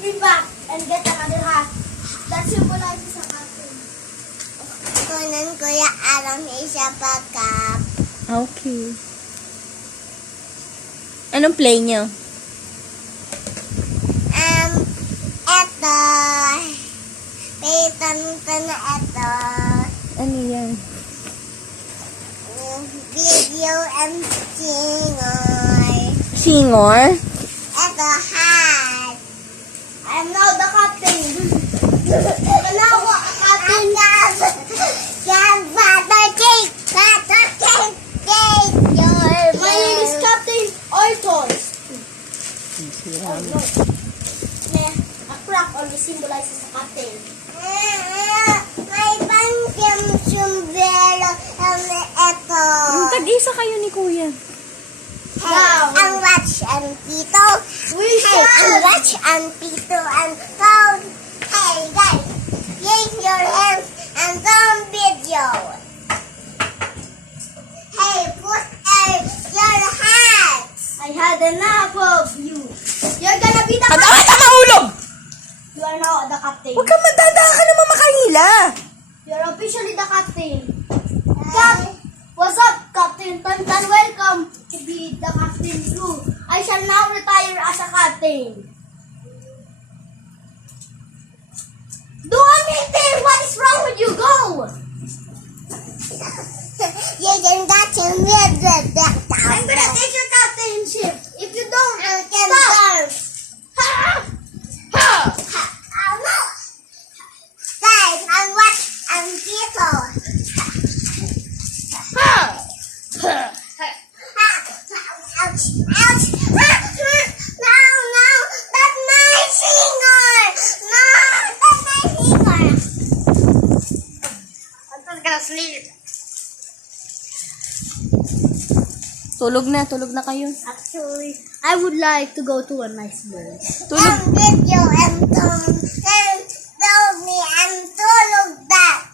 be back and get another hat. That symbolizes a captain. Kunan Kuya Alam isa pagkap. Okay. Anong play niyo? Eto. Payton ko na eto. Ano yan? Video and singer. Singer? Eto, hat. I am now the captain. Now a captain. Butter cake. Butter cake. Cake. My name is Captain Ortos. Oh no. Meh, a crack always symbolizes a captain. May pangkim sumbero eto. Tag-isa kayo ni Kuya. Hey, ang watch and Tito. Hey, ang watch and Tito and Tom. Hey, guys, use your hands and don't video. Hey, put your hands. I had enough of you. You're gonna be the At captain. ka mahulog! You are now the captain. Huwag kang magdadaan ka naman makahila. You're officially the captain. What's up, Captain Tantan? Welcome to be the captain too. I shall now retire as a captain. Do anything! What is wrong with you? Go! You can get your music back down. I'm gonna take your captainship. If you don't, I can stop! dance. Ha! Oh no! Guys, I'm watch and Tito. Ouch! Ouch! No! No! That's my finger! No! That's my finger! I'm just gonna sleep. Tulog na kayo. Actually, I would like to go to a nice place. Tulog. Video and tell me and tulog that.